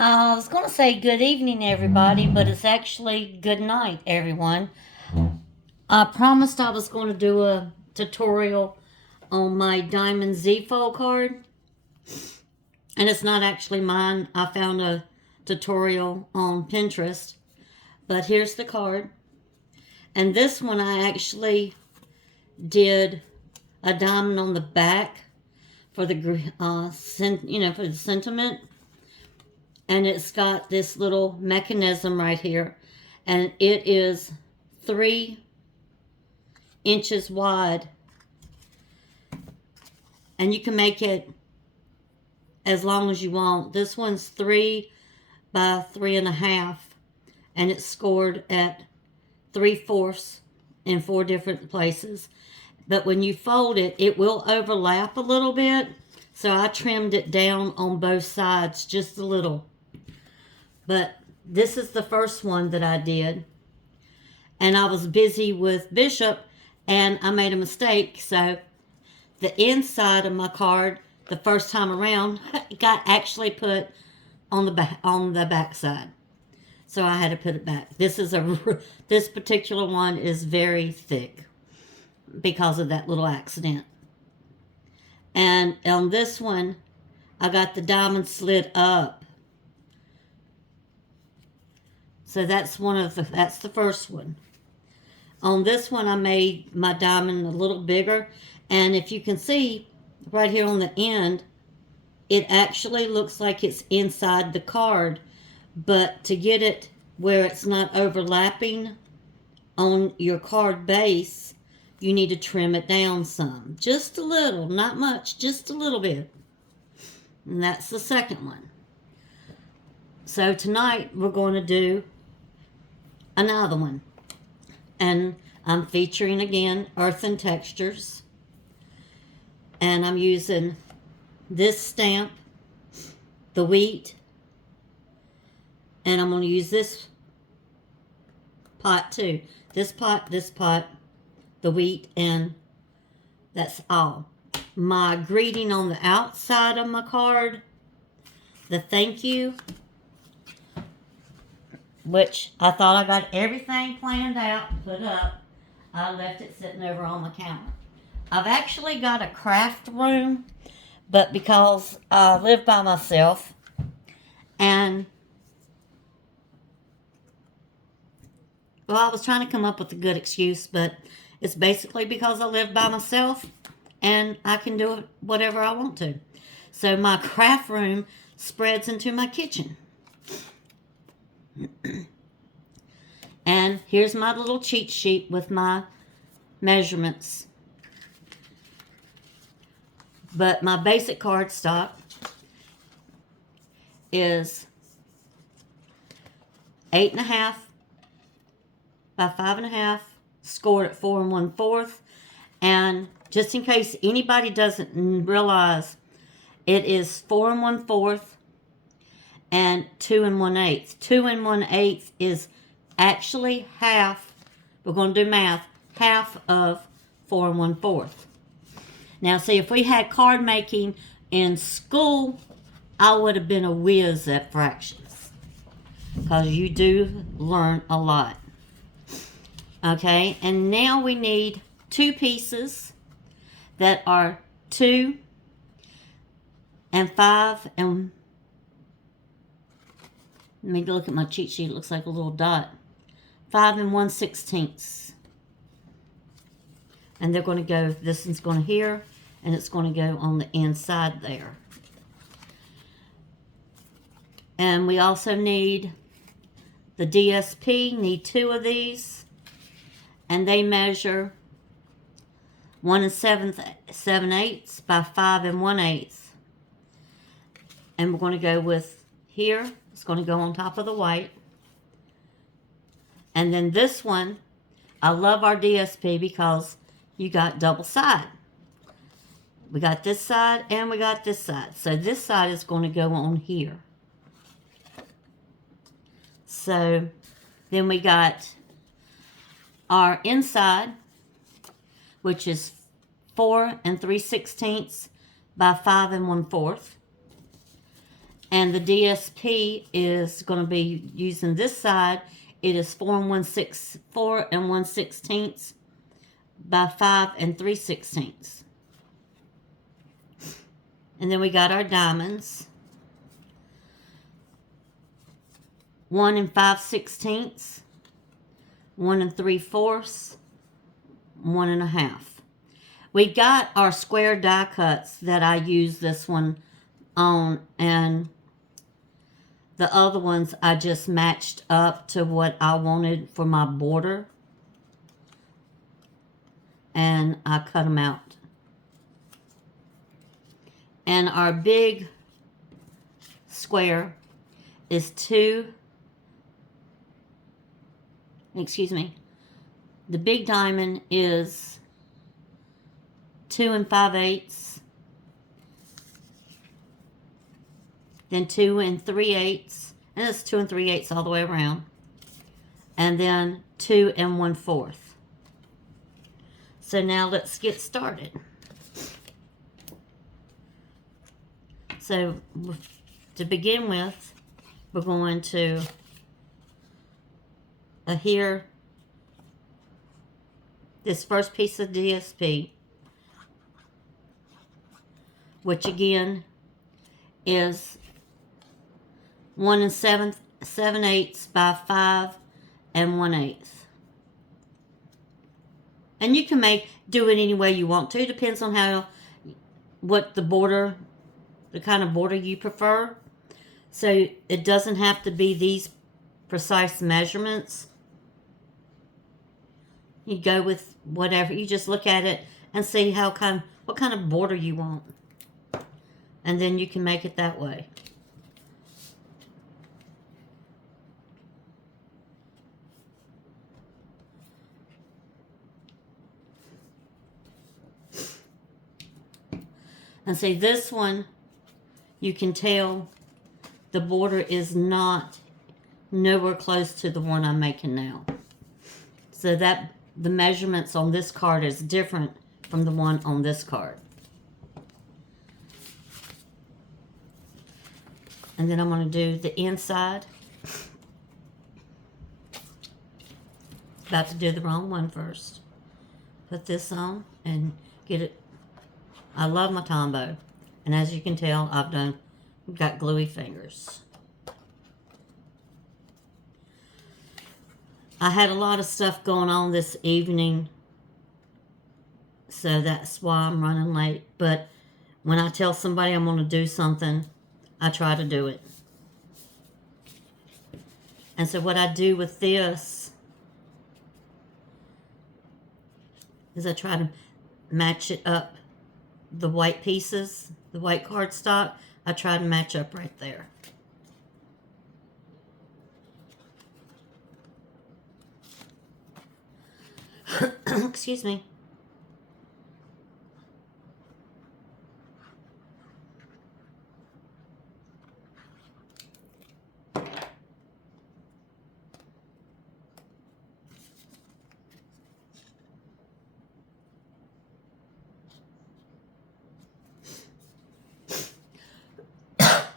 I was going to say good evening, everybody, but it's actually good night, everyone. I promised I was going to do a tutorial on my Diamond Z fold card, and it's not actually mine. I found a tutorial on Pinterest, but here's the card. And this one I actually did a diamond on the back for the for the sentiment, and it's got this little mechanism right here, and it is 3 inches wide, and you can make it as long as you want. This one's 3 by 3.5, and it's scored at 3/4 in 4 different places. But when you fold it, it will overlap a little bit, so I trimmed it down on both sides just a little. But this is the first one that I did, and I was busy with Bishop, and I made a mistake. So the inside of my card, the first time around, got actually put on the back side. So I had to put it back. This particular one is very thick because of that little accident. And on this one, I got the diamond slid up. So that's the first one. On this one, I made my diamond a little bigger. And if you can see right here on the end, it actually looks like it's inside the card. But to get it where it's not overlapping on your card base, you need to trim it down some. Just a little, not much, just a little bit. And that's the second one. So tonight we're going to do another one. And I'm featuring again Earthen textures. And I'm using this stamp, the wheat. And I'm going to use this pot too. This pot, the wheat, and that's all. My greeting on the outside of my card, the thank you, which I thought I got everything planned out, put up. I left it sitting over on the counter. I've actually got a craft room, but because I live by myself, and well, I was trying to come up with a good excuse, but it's basically because I live by myself and I can do whatever I want to. So my craft room spreads into my kitchen. And here's my little cheat sheet with my measurements. But my basic cardstock is 8.5 by 5.5, scored at 4 1/4. And just in case anybody doesn't realize, it is 4 1/4 and 2 1/8. 2 1/8 is actually half. We're going to do math. Half of 4 1/4. Now, see, if we had card making in school, I would have been a whiz at fractions, because you do learn a lot. Okay, and now we need 2 pieces that are 2 and 5 and, let me look at my cheat sheet, it looks like a little dot. 5 1/16. And they're going to go, this one's going to here, and it's going to go on the inside there. And we also need the DSP, need 2 of these. And they measure 1 7/8 by 5 1/8. And we're going to go with here. It's going to go on top of the white. And then this one, I love our DSP because you got double side. We got this side and we got this side. So this side is going to go on here. So then we got our inside, which is 4 3/16 by 5 1/4. And the DSP is going to be using this side. It is 4 1/16 by 5 3/16. And then we got our diamonds. 1 5/16, 1 3/4, 1 1/2. We got our square die cuts that I use this one on, and the other ones I just matched up to what I wanted for my border, and I cut them out. And our big square is the big diamond is 2 5/8, then 2 3/8, and it's 2 3/8 all the way around, and then 2 1/4. So now let's get started. So to begin with, we're going to adhere this first piece of DSP, which again is 1 7/8 by 5 1/8. And you can do it any way you want to. Depends on what the kind of border you prefer. So it doesn't have to be these precise measurements. You go with whatever. You just look at it and see what kind of border you want. And then you can make it that way. And see, this one, you can tell the border is nowhere close to the one I'm making now. So that the measurements on this card is different from the one on this card. And then I'm going to do the inside. About to do the wrong one first. Put this on and get it. I love my Tombow. And as you can tell, I've got gluey fingers. I had a lot of stuff going on this evening, so that's why I'm running late. But when I tell somebody I'm going to do something, I try to do it. And so what I do with this is I try to match it up. The white pieces, the white cardstock, I try to match up right there. Excuse me.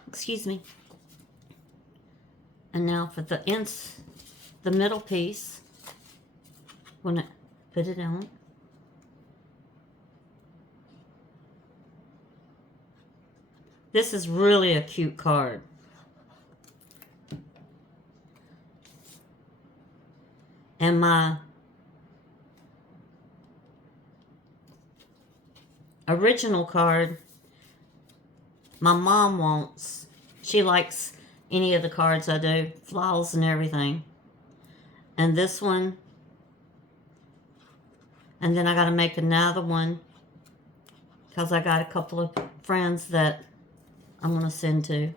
Excuse me. And now for the middle piece, when I put it on. This is really a cute card. And my original card, my mom wants. She likes any of the cards I do, flowers and everything. And this one, and then I got to make another one because I got a couple of friends that I'm going to send to.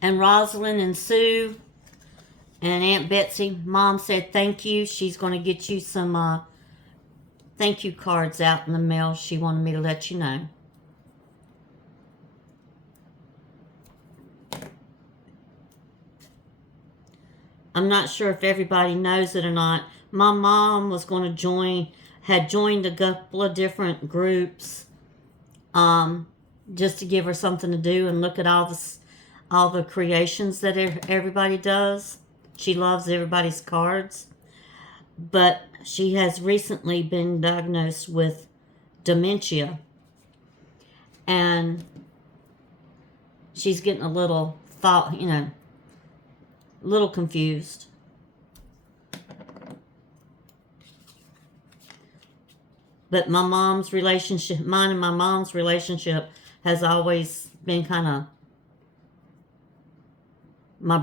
And Rosalind and Sue and Aunt Betsy, Mom said thank you. She's going to get you some thank you cards out in the mail. She wanted me to let you know. I'm not sure if everybody knows it or not. My mom was going to had joined a couple of different groups, just to give her something to do and look at all the creations that everybody does. She loves everybody's cards, but she has recently been diagnosed with dementia, and she's getting a little little confused. But mine and my mom's relationship has always been kind of, my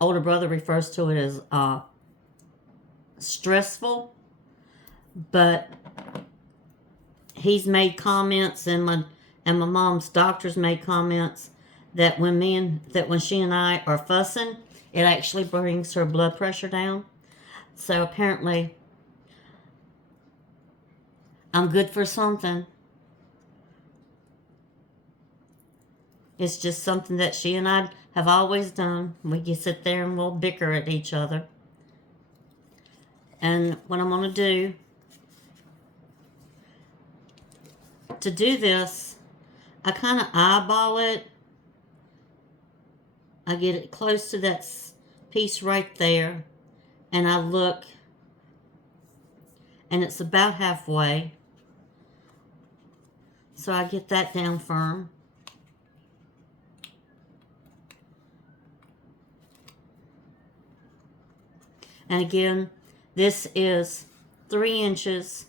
older brother refers to it as stressful, but he's made comments, and my mom's doctors made comments that when she and I are fussing, it actually brings her blood pressure down. So apparently I'm good for something. It's just something that she and I have always done. We can sit there and we'll bicker at each other. And what I'm going to do this, I kind of eyeball it. I get it close to that piece right there, and I look, and it's about halfway. So I get that down firm. And again, this is 3 inches,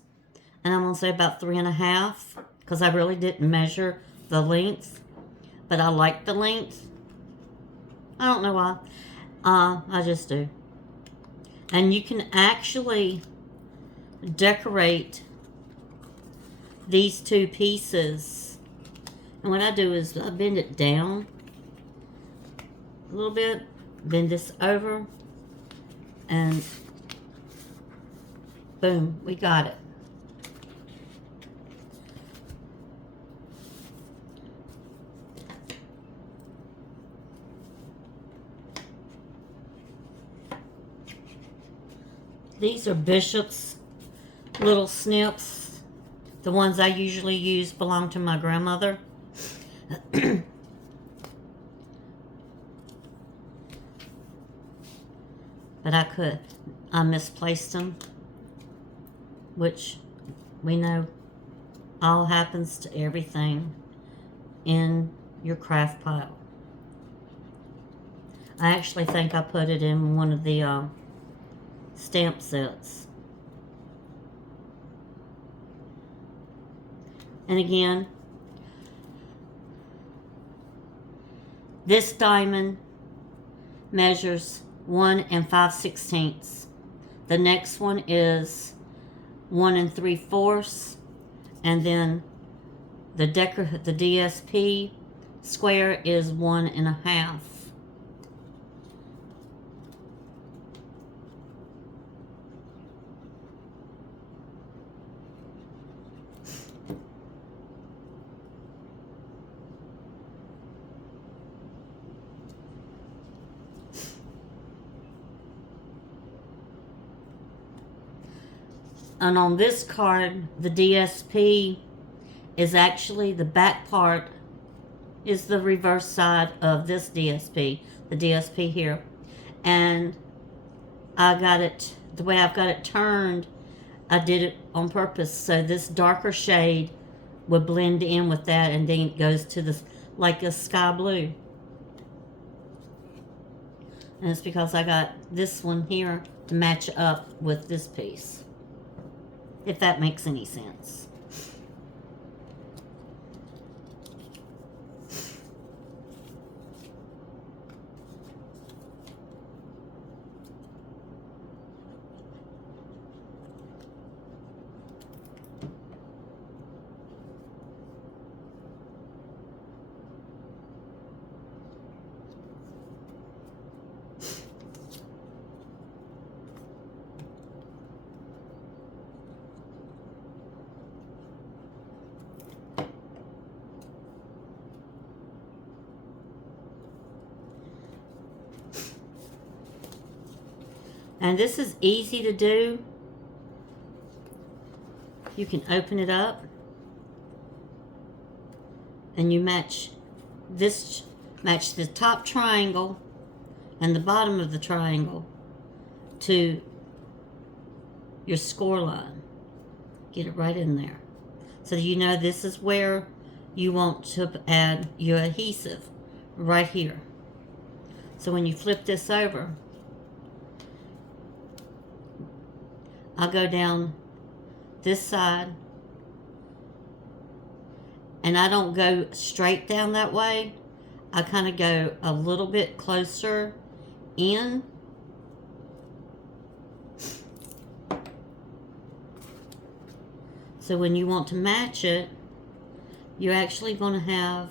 and I'm going to say about 3.5, because I really didn't measure the length, but I like the length. I don't know why. I just do. And you can actually decorate these 2 pieces. And what I do is I bend it down a little bit, bend this over, and boom, we got it. These are Bishop's little snips. The ones I usually use belong to my grandmother. But I misplaced them, which we know all happens to everything in your craft pile. I actually think I put it in one of the stamp sets. And again, this diamond measures 1 5/16. The next one is 1 3/4, and then the DSP square is 1 1/2. And on this card, the DSP is actually, the back part is the reverse side of this DSP, the DSP here. And I got it, the way I've got it turned, I did it on purpose so this darker shade would blend in with that, and then it goes to this, like a sky blue. And it's because I got this one here to match up with this piece. If that makes any sense. And this is easy to do. You can open it up and you match the top triangle and the bottom of the triangle to your score line. Get it right in there. So you know this is where you want to add your adhesive, right here. So when you flip this over, I'll go down this side, and I don't go straight down that way. I kind of go a little bit closer in. So when you want to match it, you're actually going to have,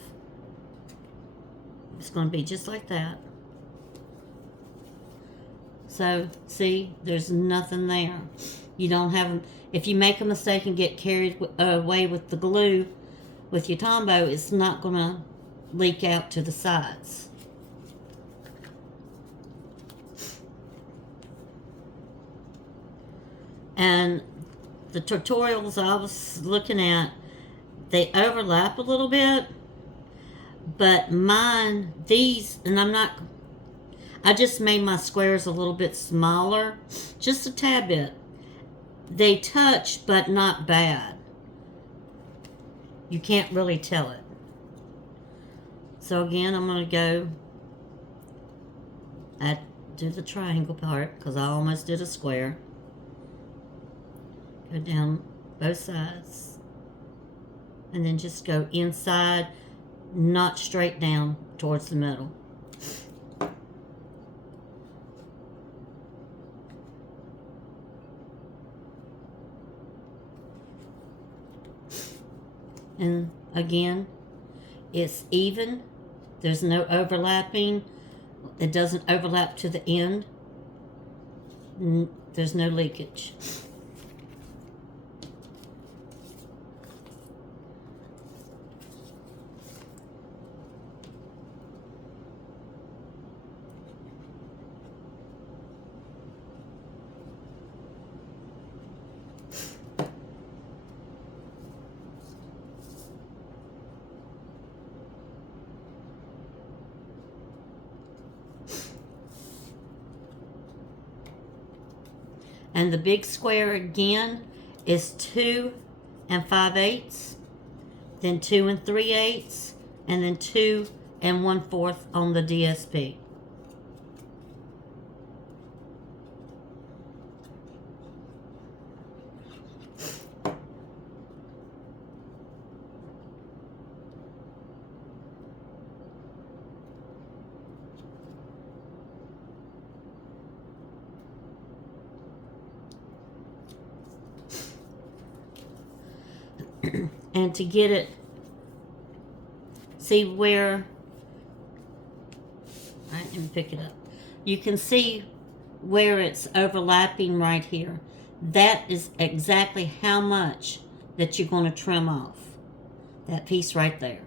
it's going to be just like that. So, see, there's nothing there. You don't have, if you make a mistake and get carried away with the glue, with your Tombow, it's not going to leak out to the sides. And the tutorials I was looking at, they overlap a little bit, but mine, these, and I just made my squares a little bit smaller, just a tad bit. They touch, but not bad. You can't really tell it. So again, I'm going to do the triangle part, because I almost did a square. Go down both sides. And then just go inside, not straight down towards the middle. And again, it's even. There's no overlapping. It doesn't overlap to the end. There's no leakage. And the big square again is 2 5/8, then 2 3/8, and then 2 1/4 on the DSP. And to get it, see where, I didn't pick it up. You can see where it's overlapping right here. That is exactly how much that you're going to trim off. That piece right there.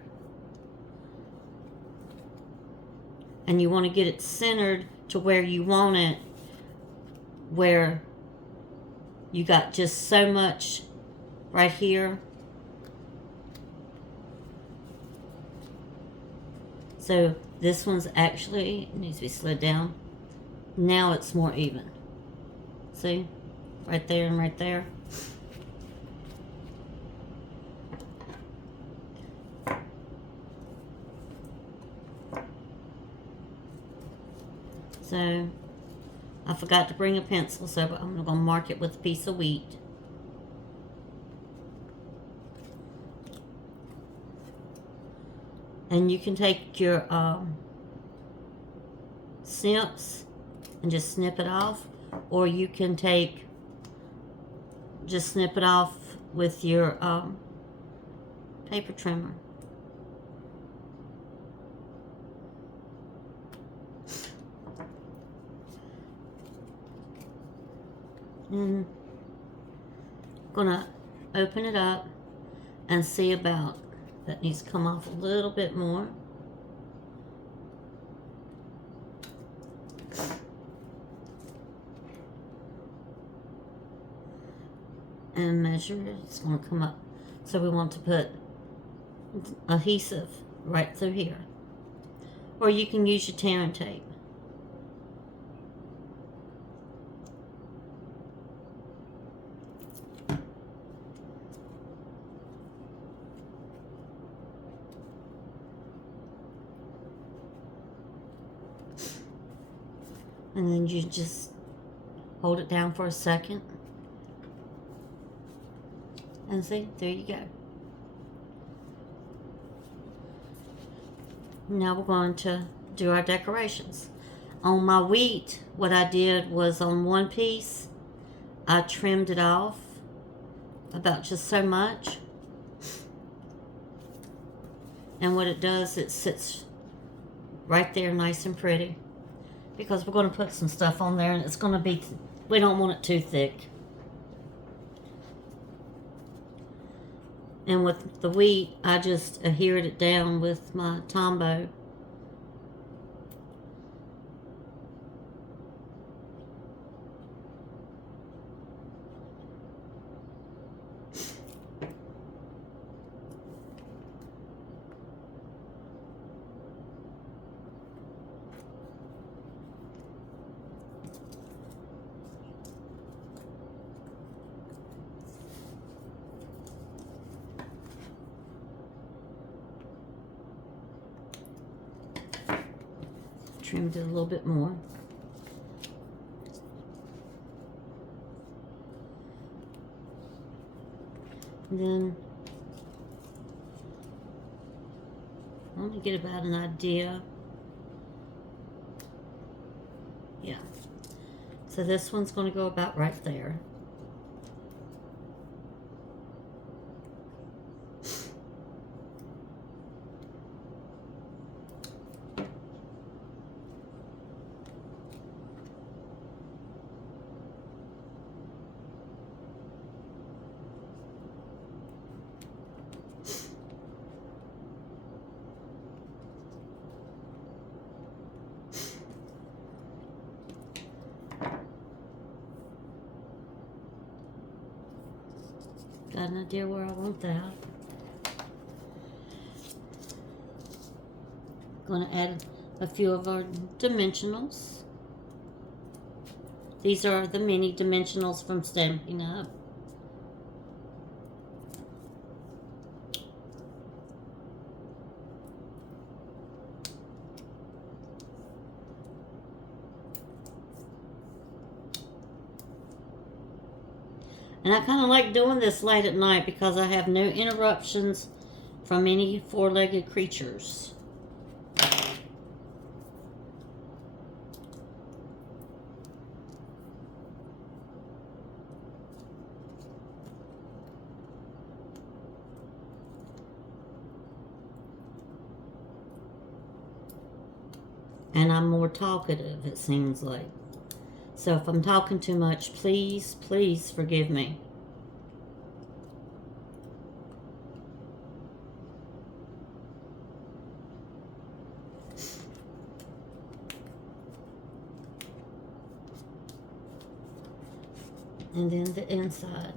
And you want to get it centered to where you want it, where you got just so much right here. So this one's actually needs to be slid down. Now it's more even. See? Right there and right there. So I forgot to bring a pencil, so I'm going to mark it with a piece of wheat. And you can take your snips and just snip it off, or you can just snip it off with your paper trimmer. And I'm gonna open it up and see about that needs to come off a little bit more. and measure it. It's going to come up. So we want to put adhesive right through here. Or you can use your tearing tape. And then you just hold it down for a second. And see, there you go. Now we're going to do our decorations. On my wheat, what I did was on one piece, I trimmed it off about just so much. And what it does, it sits right there nice and pretty. Because we're going to put some stuff on there and it's going to be, we don't want it too thick. And with the wheat, I just adhered it down with my Tombow. Trimmed it a little bit more. And then let me get about an idea. Yeah. So this one's going to go about right there. Got an idea where I want that. Going to add a few of our dimensionals. These are the mini dimensionals from Stampin' Up. And I kind of like doing this late at night because I have no interruptions from any four-legged creatures. And I'm more talkative, it seems like. So if I'm talking too much, please, please forgive me. And then the inside.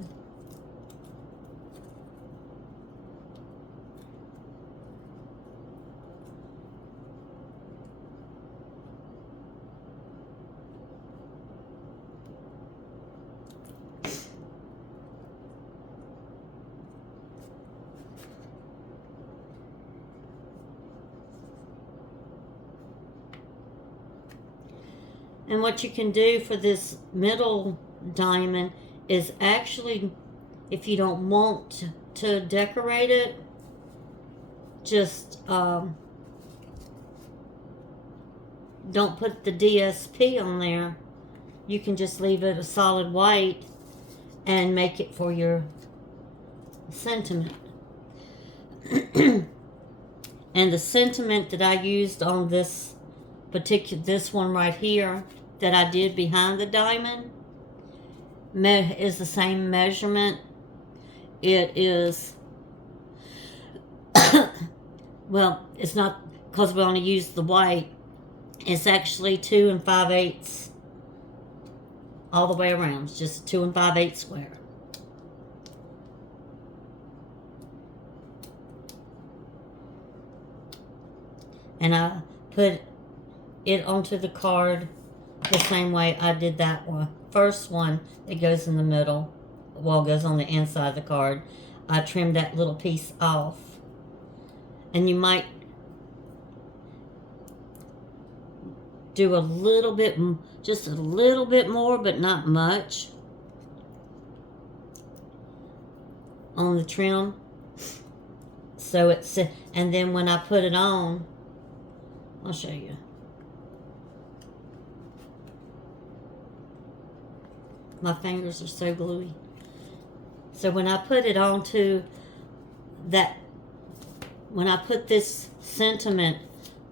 And what you can do for this middle diamond is actually, if you don't want to decorate it, just don't put the DSP on there. You can just leave it a solid white and make it for your sentiment. And the sentiment that I used on this one right here that I did behind the diamond is the same measurement. It is well, it's not, because we only used the white, it's actually 2 5/8 all the way around. It's just 2 5/8 square. And I put it onto the card the same way I did that one. First one that goes in the middle, well, goes on the inside of the card. I trimmed that little piece off. And you might do a little bit, just a little bit more, but not much on the trim. So it's, and then when I put it on, I'll show you. My fingers are so gluey. So when I put it onto that, when I put this sentiment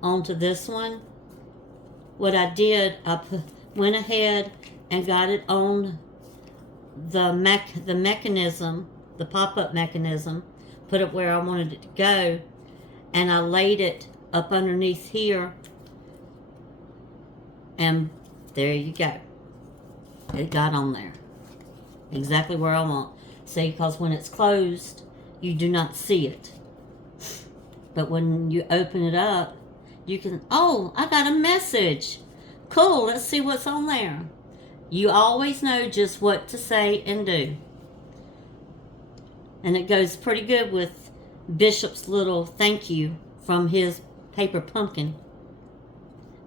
onto this one, what I did, I went ahead and got it on the mechanism, the pop-up mechanism, put it where I wanted it to go, and I laid it up underneath here, and there you go. It got on there. Exactly where I want. See, because when it's closed, you do not see it. But when you open it up, you can, oh, I got a message. Cool, let's see what's on there. You always know just what to say and do. And it goes pretty good with Bishop's little thank you from his paper pumpkin.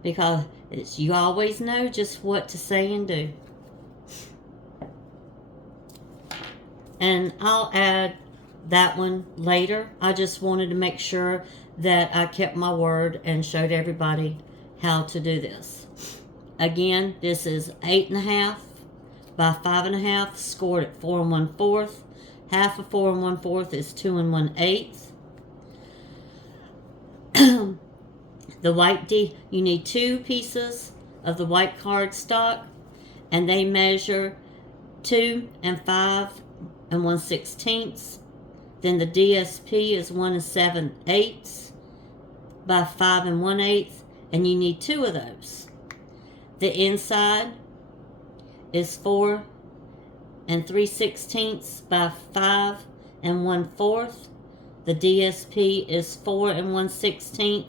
Because it's, you always know just what to say and do. And I'll add that one later. I just wanted to make sure that I kept my word and showed everybody how to do this. Again, this is 8.5 by 5.5, scored at 4 1/4. Half of 4 1/4 is 2 1/8. The white D, you need 2 pieces of the white cardstock, and they measure 2 5 1/16. Then the DSP is 1 7/8 by 5 1/8, and you need 2 of those. The inside is 4 3/16 by 5 1/4. The DSP is 4 1/16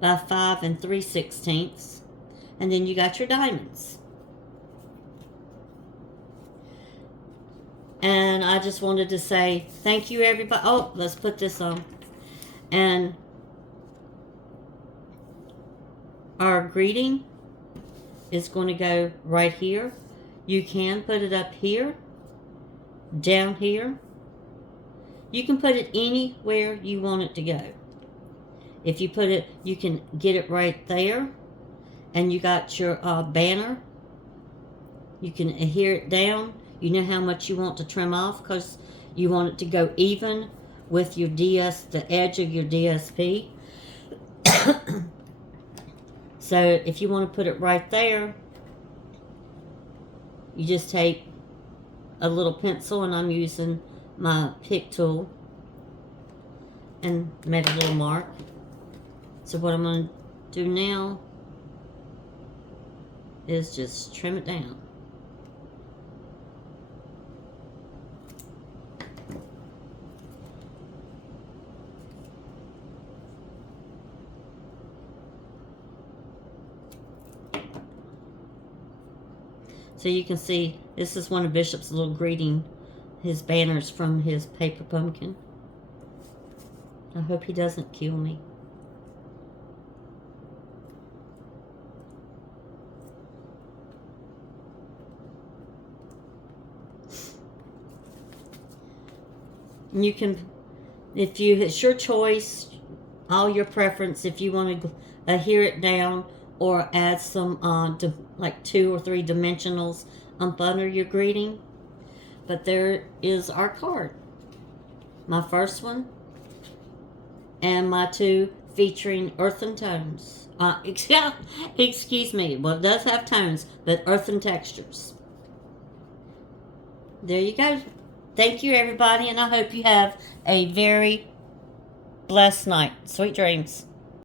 by 5 3/16. And then you got your diamonds. And I just wanted to say thank you, everybody. Oh, let's put this on. And our greeting is going to go right here. You can put it up here, down here. You can put it anywhere you want it to go. If you put it, you can get it right there. And you got your banner. You can adhere it down. You know how much you want to trim off because you want it to go even with your the edge of your DSP. So if you want to put it right there, you just take a little pencil, and I'm using my pick tool, and made a little mark. So what I'm going to do now is just trim it down. So you can see, this is one of Bishop's little greeting, his banners from his paper pumpkin. I hope he doesn't kill me. And you can, if you, it's your choice, all your preference, if you want to adhere it down or add some like 2 or 3 dimensionals up under your greeting. But there is our card. My first one and my 2 featuring earthen tones. Excuse me. Well, it does have tones, but earthen textures. There you go. Thank you, everybody, and I hope you have a very blessed night. Sweet dreams.